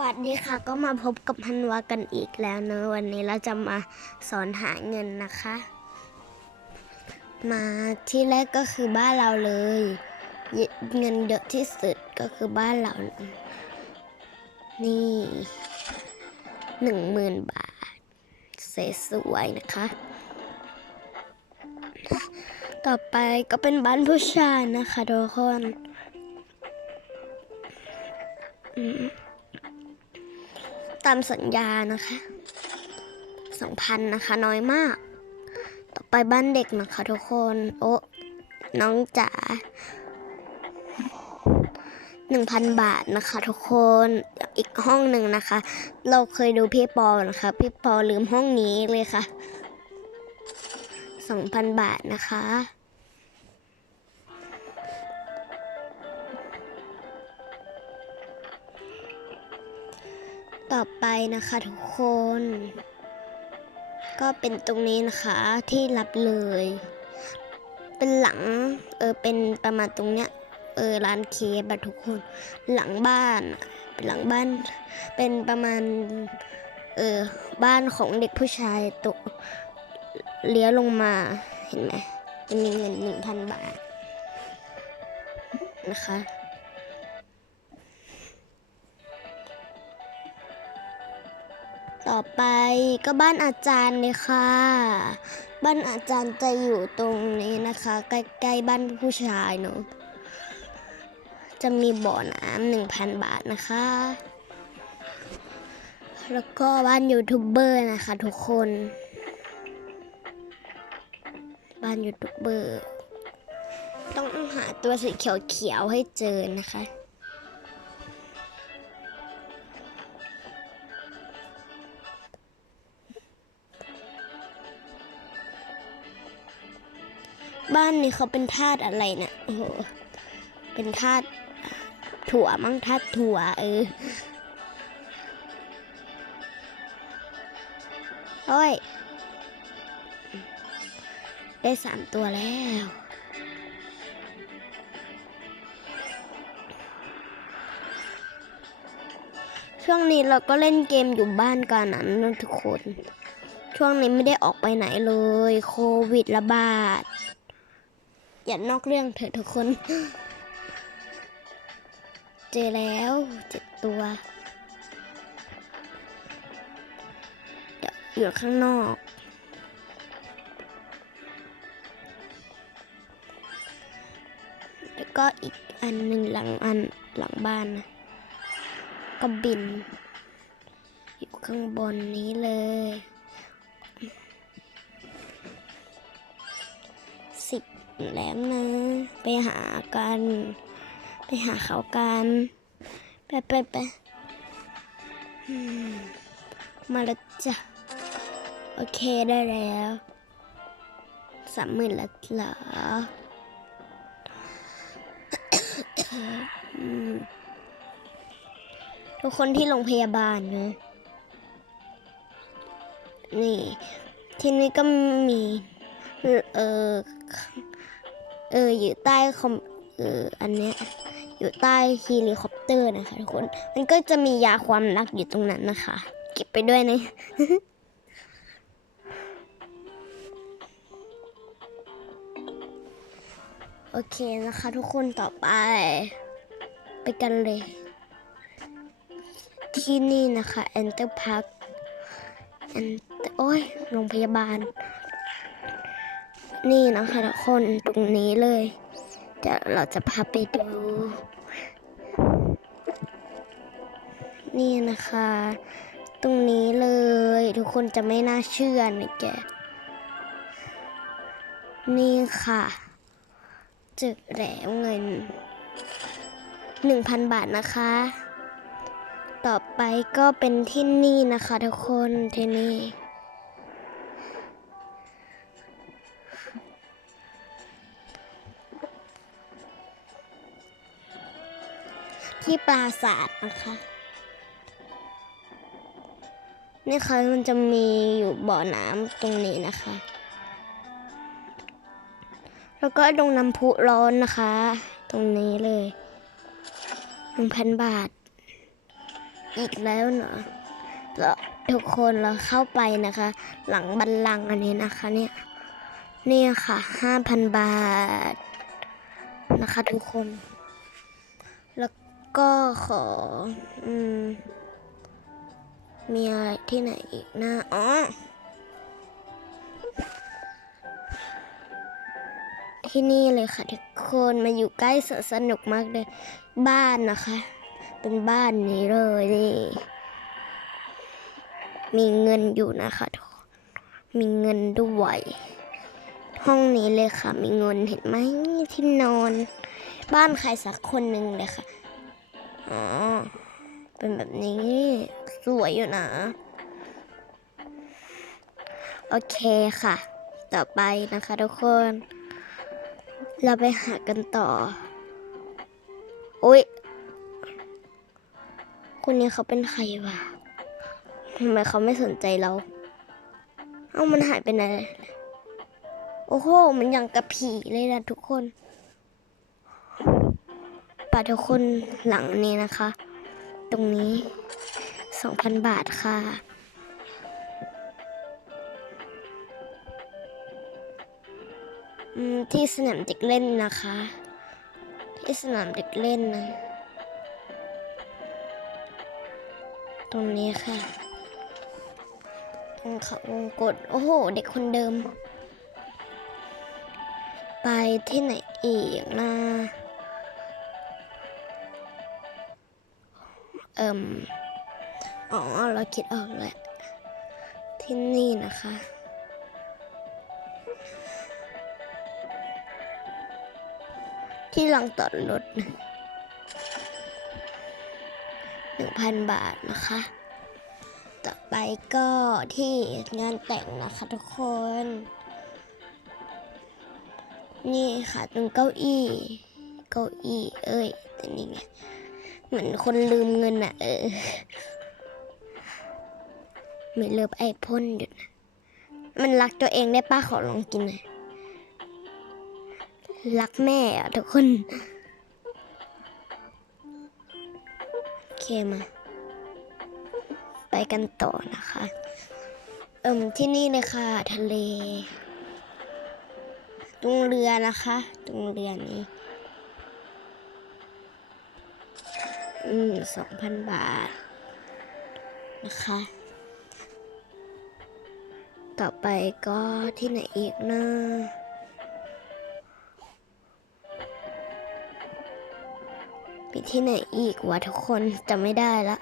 วัสดีค่ะก็มาพบกับพันวากันอีกแล้วเนอะวันนี้เราจะมาสอนหาเงินนะคะ มาที่แรกก็คือบ้านเราเลย เงินเยอะที่สุดก็คือบ้านเรา นี่หนึ่งหมื่นบาทเสสวยๆนะคะ ต่อไปก็เป็นบ้านผู้ชายนะคะทุกคน อืม ตามสัญญานะคะสองพันนะคะ น้อยมาก ต่อไปบ้านเด็กนะคะทุกคน โอ้น้องจ๋าหนึ่งพันบาทนะคะ ทุกคนอีกห้องหนึ่งนะคะ เราเคยดูพี่ปอนะคะ พี่ปอลืมห้องนี้เลยค่ะสองพันบาทนะคะ ต่อไปนะคะทุกคน ก็เป็นตรงนี้นะคะที่รับเลย เป็นหลัง เออเป็นประมาณตรงเนี้ยเออร้านเคฟอะทุกคน หลังบ้าน เป็นหลังบ้าน เป็นประมาณ เออบ้านของเด็กผู้ชายตกเลี้ยวลงมาเห็นไหมจะมีเงินหนึ่งพันบาทนะคะ ต่อไปก็บ้านอาจารย์เลยค่ะ บ้านอาจารย์จะอยู่ตรงนี้นะคะ ใกล้ๆบ้านผู้ชายเนอะจะมีบ่อน้ำหนึ่งพันบาทนะคะ แล้วก็บ้านยูทูบเบอร์นะคะทุกคน บ้านยูทูบเบอร์ ต้องหาตัวสีเขียวๆให้เจอนะคะ บ้านนี้เขาเป็นทาสอะไรเนี่ยโอ้โหเป็นทาสถั่วมั้งทาสถั่วเออโอ้ย ได้สามตัวแล้วช่วงนี้เราก็เล่นเกมอยู่บ้านกันนะทุกคน ช่วงนี้ไม่ได้ออกไปไหนเลย โควิดระบาด อย่านอกเรื่องเถอะทุกคน เจอแล้วเจ็ดตัวอยู่ข้างนอก แล้วก็อีกอันหนึ่งหลังอันหลังบ้านนะ ก็บิน อยู่ข้างบนนี้เลย แล้วนะ ไปหากัน ไปหาเขากัน ไปไปไปมาแล้วจ้ะ โอเคได้แล้วสามหมื่นล้วเหรอทุกคนที่โรงพยาบาลนะ นี่ ที่นี่ก็มี เออ เอออยู่ใต้คอมเอออันเนี้ยอยู่ใต้เฮลิคอปเตอร์นะคะทุกคน มันก็จะมียาความรักอยู่ตรงนั้นนะคะ เก็บไปด้วยนะโอเคนะคะทุกคนต่อไป ไปกันเลย ที่นี่นะคะ Enter Park Enter โอ้ยโรงพยาบาล นี่นะคะทุกคนตรงนี้เลยเดี๋ยวเราจะพาไปดู นี่นะคะ ตรงนี้เลย ทุกคนจะไม่น่าเชื่อนะแกนี่ค่ะเจอแล้วเงินหนึ่งพันบาทนะคะ ต่อไปก็เป็นที่นี่นะคะทุกคนที่นี่ ที่ปราสาทนะคะนี่ค่ะมันจะมีอยู่บ่อน้ำตรงนี้นะคะ แล้วก็ตรงน้ำพุร้อนนะคะ ตรงนี้เลยหนึ่งพันบาท อีกแล้วเนาะแล้วทุกคนเราเข้าไปนะคะ หลังบัลลังอันนี้นะคะเนี่ยเนี่ยค่ะห้าพันบาทนะคะทุกคน ก็ขอ อืม มีอะไรที่ไหนอีกนะอ๋อที่นี่เลยค่ะทุกคนมาอยู่ใกล้สวนสนุกมากเลย บ้านนะคะ เป็นบ้านนี้เลยนี่มีเงินอยู่นะคะทุกคนมีเงินด้วยห้องนี้เลยค่ะ มีเงินเห็นไหมที่นอน บ้านใครสักคนหนึ่งเลยค่ะ อ๋อ เป็นแบบนี้สวยอยู่นะ โอเคค่ะ ต่อไปนะคะทุกคน เราไปหากันต่อ อุ๊ยคนนี้เขาเป็นใครวะทำไมเขาไม่สนใจเรา เอ้ามันหายไปไหน โอ้โห มันยังกระผีเลยนะทุกคนาทุกคนหลังนี้นะคะ ตรงนี้ 2,000 บาทค่ะที่สนามเด็กเล่นนะคะ ที่สนามเด็กเล่นนะ ตรงนี้ค่ะ ตรงเขาวงกดโอ้โห เด็กคนเดิม ไปที่ไหนอีกนะ อิมอ๋อ เราคิดออกแล้ว ที่นี่นะคะ ที่หลังจอดรถหนึ่งพันบาทนะคะ ต่อไปก็ที่งานแต่งนะคะทุกคน นี่ค่ะตรงเก้าอี้ เก้าอี้ เอ้ยแต่นี่ไง เหมือนคนลืมเงินอะเออเหมือนเลิฟไอพ่นอยู่นะมันรักตัวเองได้ป้าขอลองกินหน่อยรักแม่อะทุกคน โอเคมา ไปกันต่อนะคะ เอิมที่นี่เลยค่ะ ทะเล ตรงเรือนะคะ ตรงเรือนี้ อืมสองพันบาท นะคะ ต่อไปก็ที่ไหนอีกนะมีที่ไหนอีกวะทุกคนจำไม่ได้ละ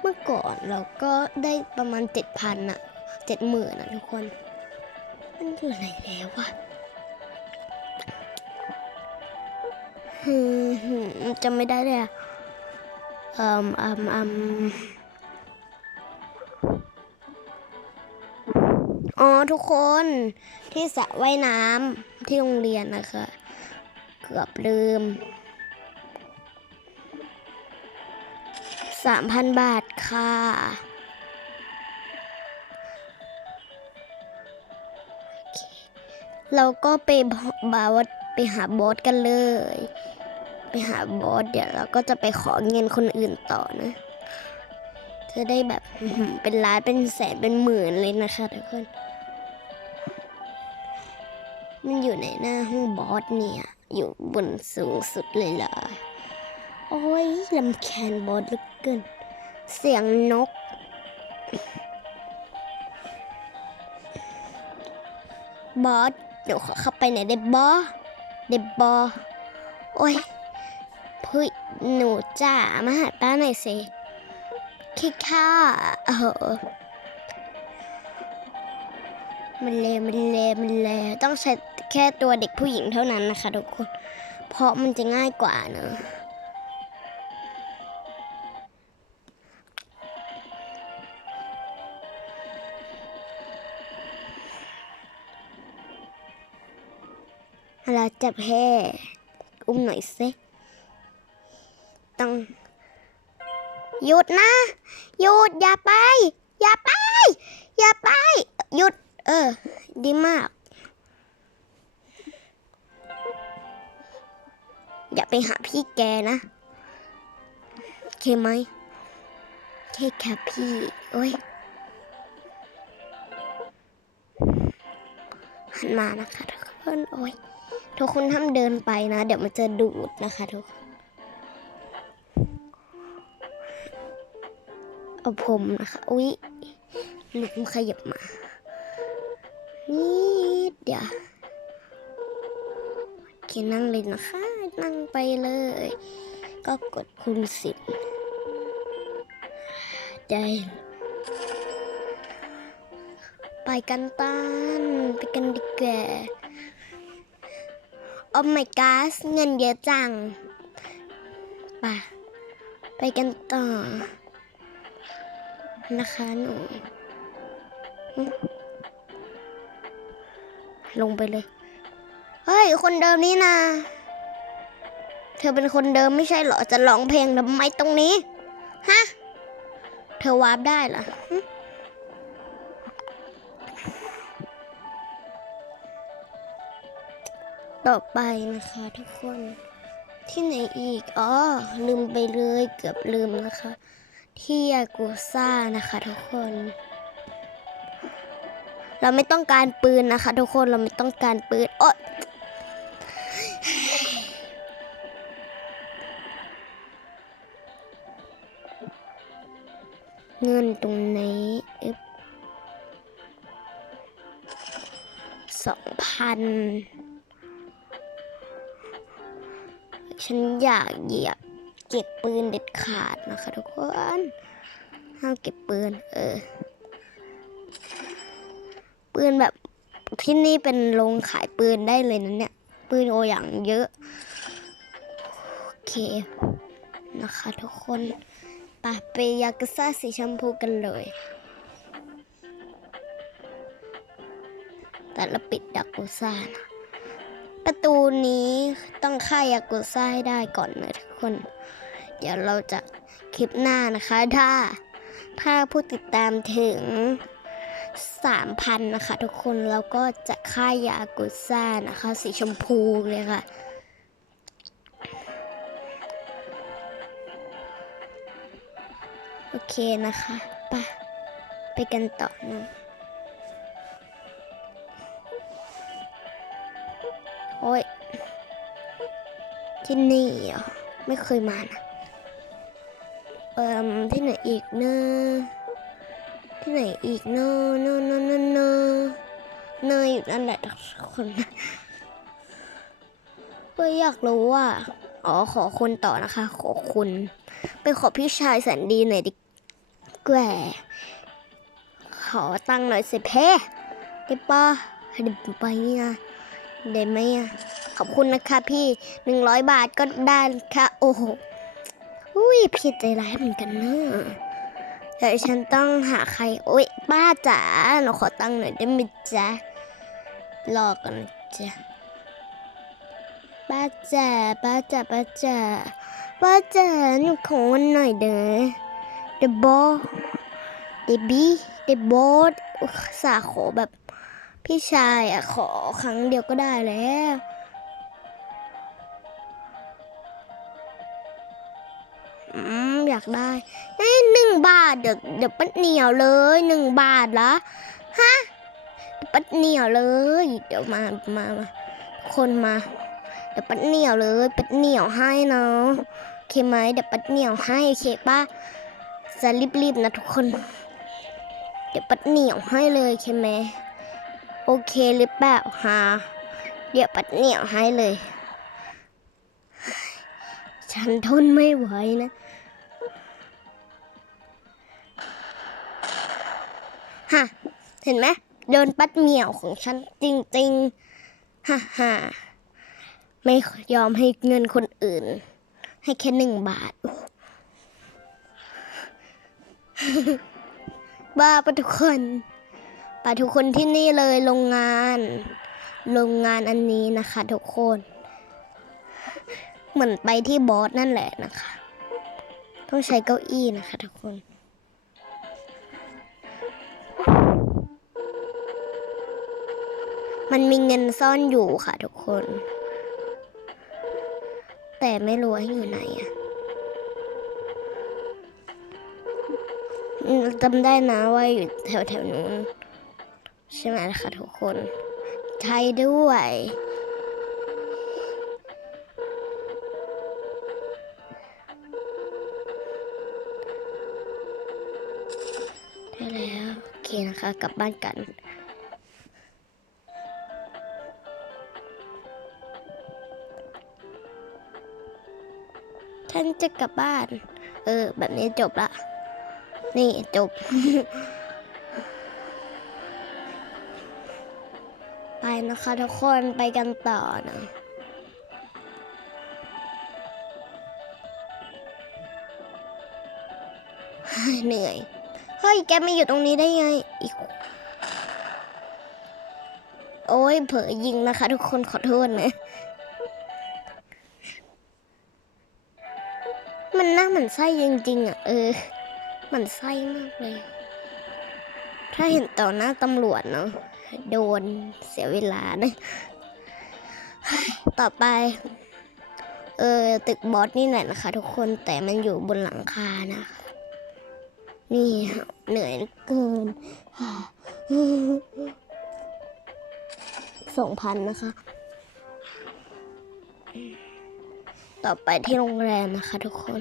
เมื่อก่อนเราก็ได้ประมาณเจ็ดพันอะ เจ็ดหมื่นอะทุกคน มันอยู่ไหนแล้ววะจำไม่ได้เลยอะเอ่มอืมอืมอ๋อทุกคนที่สระว่ายน้ำที่โรงเรียนนะคะ เกือบลืมสามพันบาทค่ะ เราก็ไปบาวไปหาบอสกันเลย ไปหาบอสเดี๋ยวเราก็จะไปขอเงินคนอื่นต่อนะ จะได้แบบเป็นล้านเป็นแสนเป็นหมื่นเลยนะคะทุกคน มันอยู่ในหน้าห้องบอสเนี่ย อยู่บนสูงสุดเลยเหรอโอ้ยลำแคนบอสเลึกเกิน เสียงนกบอส เดี๋ยวขอเข้าไปหนเด้บอเด้บอโอ้ยพี่หนูจ๋ามาหาป้าหน่อยสิคิดค่าเออมันเลมันเลมันเลต้องใช้แค่ตัวเด็กผู้หญิงเท่านั้นนะคะทุกคน เพราะมันจะง่ายกว่าเนอะ เราจับแห่อุ้มหน่อยสิต้องหยุดนะ หยุดอย่าไป อย่าไป อย่าไป หยุด เออ ดีมาก อย่าไปหาพี่แกนะโอเคไหมโอเคค่ะพี่ โอ้ยหันมานะคะทุกคน โอ้ย ทุกคนห้ามเดินไปนะ เดี๋ยวมันจะดูดนะคะทุกคนเอาผมนะคะ อุ๊ยลืมขยับมานิดเดี๋ยวโอเคนั่งเลยนะคะ นั่งไปเลย ก็กดคูณสิบได้ไปกันตันไปกันดีกว่า โอ้ my god เงินเยอะจังไปไปกันต่อ นะคะหนูอืมลงไปเลย เฮ้ย คนเดิมนี่นะ เธอเป็นคนเดิมไม่ใช่เหรอ จะร้องเพลงทำไมตรงนี้ ฮะ เธอวาร์ปได้เหรอ ต่อไปนะคะทุกคนที่ไหนอีก อ๋อ ลืมไปเลยเกือบลืมนะคะ ที่ยากูซ่านะคะทุกคน เราไม่ต้องการปืนนะคะ ทุกคนเราไม่ต้องการปืนโอ๊ยเงินตรงไหนอึ๊บสองพัน ฉันอยากเหยียบเก็บปืนเด็ดขาดนะคะทุกคนห้ามเก็บปืน เออ ปืนแบบที่นี่เป็นโรงขายปืนได้เลยนะเนี่ย ปืนโออย่างเยอะ โอเค นะคะทุกคนไปไปยากุซ่าสีชมพูกันเลย แต่เราปิดยากุซ่านะ ประตูนี้ต้องฆ่ายากุซ่าให้ได้ก่อนนะทุกคน เดี๋ยวเราจะคลิปหน้านะคะ ถ้า ถ้าผู้ติดตามถึง 3,000 นะคะ ทุกคนเราก็จะฆ่ายากุซ่านะคะ สีชมพูเลยค่ะโอเคนะคะ ไป ไปกันต่อนะ โอ้ย ที่นี่เหรอ ไม่เคยมานะ เอ่มที่ไหนอีกเนะที่ไหนอีกเนอะเนอะเนอะเนอะเนอะเนยอยู่นั่นแหละทุกคนก็อยากรู้ว่า อ๋อ ขอคนต่อนะคะ ขอคุณ ไปขอพี่ชายแสนดีหน่อยดิแกขอตังค์หน่อยสิเพ่ได้ปะให้เดี๋ยวไปเนี่ย ได้ไหมอะขอบคุณนะคะพี่หนึ่งร้อยบาทก็ได้ค่ะ โอ้โหอุ้ยผิดใจร้ายเหมือนกันเนอะเดี๋ยวฉันต้องหาใคร โอ๊ยป้าจ๋าหนูขอตังค์หน่อยได้ไหมจ๊ะรอกันนะจ๊ะป้าจ๋าป้าจ๋าป้าจ๋าป้าจ๋าหนูขอเงินหน่อยเด้อเดบอเดบีเดบอสาขอแบบ พี่ชายอะขอครั้งเดียวก็ได้แล้ว อืม อยากได้เอ้ยหนึ่งบาท เดี๋ยวเดี๋ยวปัดเหนียวเลยหนึ่งบาทละฮะเดี๋ยวปัดเหนียวเลย เดี๋ยวมามามาคนมา เดี๋ยวปัดเหนียวเลย ปัดเหนียวให้เนาะโอเคไหมเดี๋ยวปัดเหนียวให้โอเคป่ะจะรีบๆนะทุกคน เดี๋ยวปัดเหนียวให้เลยโอเคไหม โอเคหรือเปล่าฮะเดี๋ยวปัดเหนียวให้เลย ฉันทนไม่ไหวนะ ฮะ เห็นไหมโดนปัดเหมียวของฉันจริงๆ ฮ่าฮ่าไม่ยอมให้เงินคนอื่น ให้แค่หนึ่งบาท บ้าปะทุกคน ปทุกคนที่นี่เลยโรงงาน โรงงานอันนี้นะคะ ทุกคน เหมือนไปที่บอสนั่นแหละนะคะ ต้องใช้เก้าอี้นะคะ ทุกคนมันมีเงินซ่อนอยู่ค่ะทุกคน แต่ไม่รู้ว่าอยู่ไหนอะจำได้นะว่าอยู่แถวแถวๆนู้น ใช่ไหมล่ะคะทุกคนใช่ด้วยได้แล้วโอเคนะคะกลับบ้านกันฉันจะกลับบ้าน เออ แบบนี้จบละ นี่จบ นะคะ ทุกคนไปกันต่อนะเหนื่อย เฮ้ย แกไมาอยู่ตรงนี้ได้ไง อีก โอ้ย เผลอยิงนะคะ ทุกคนขอโทษนะ มันน่าหมันไส้จริงๆอะ เออหมันไส้มากเลย ถ้าเห็นต่อหน้าตำรวจเนาะ โดนเสียเวลานะ ต่อไป เออตึกบอสนี่แหละนะคะ ทุกคนแต่มันอยู่บนหลังคานะคะนี่เหนื่อยเหลือเกินสองพันนะคะ ต่อไปที่โรงแรมนะคะ ทุกคน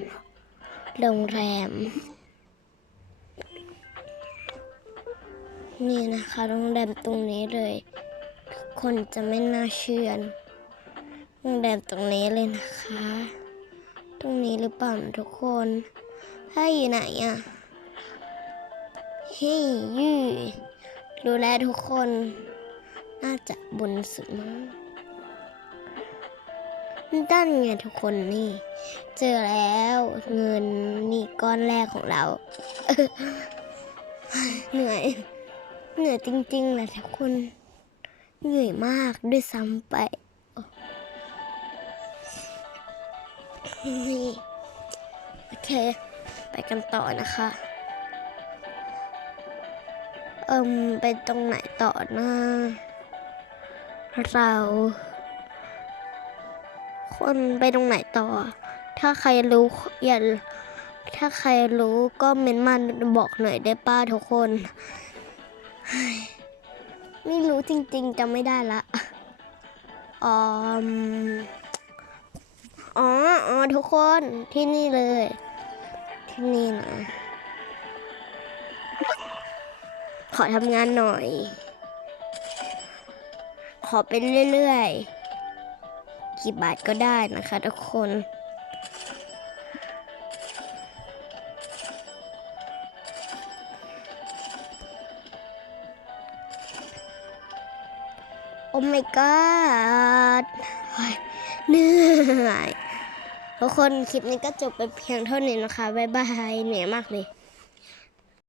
โรงแรม นี่นะคะโรงแรมตรงนี้เลยคนจะไม่น่าเชื่อโรงแรมตรงนี้เลยนะคะ ตรงนี้หรือเปล่าทุกคนถ้าอยู่ไหนอะเฮ้ยยี่ดูแลทุกคน น่าจะบนสุดมั้งด้านไงทุกคนนี่ เจอแล้วเงินนี่ก้อนแรกของเรา เหนื่อย เหนื่อยจริงๆแหละทุกคนเหนื่อยมากด้วยซ้ำไปนี่โอเค ไปกันต่อนะคะ เอิมไปตรงไหนต่อนะ เรา คนไปตรงไหนต่อ ถ้าใครรู้อย่าถ้าใครรู้ก็เมนมาบอกหน่อยได้ป้าทุกคน ไม่รู้จริงๆจำไม่ได้ละอ๋ออ๋อทุกคนที่นี่เลย ที่นี่นะ ขอทำงานหน่อย ขอเป็นเรื่อยๆ กี่บาทก็ได้นะคะทุกคน my god เฮ้ยเหนื่อยทุกคนคลิปนี้ก็จบไปเพียงเท่านี้นะคะ บ๊ายบายเหนื่อยมากเลย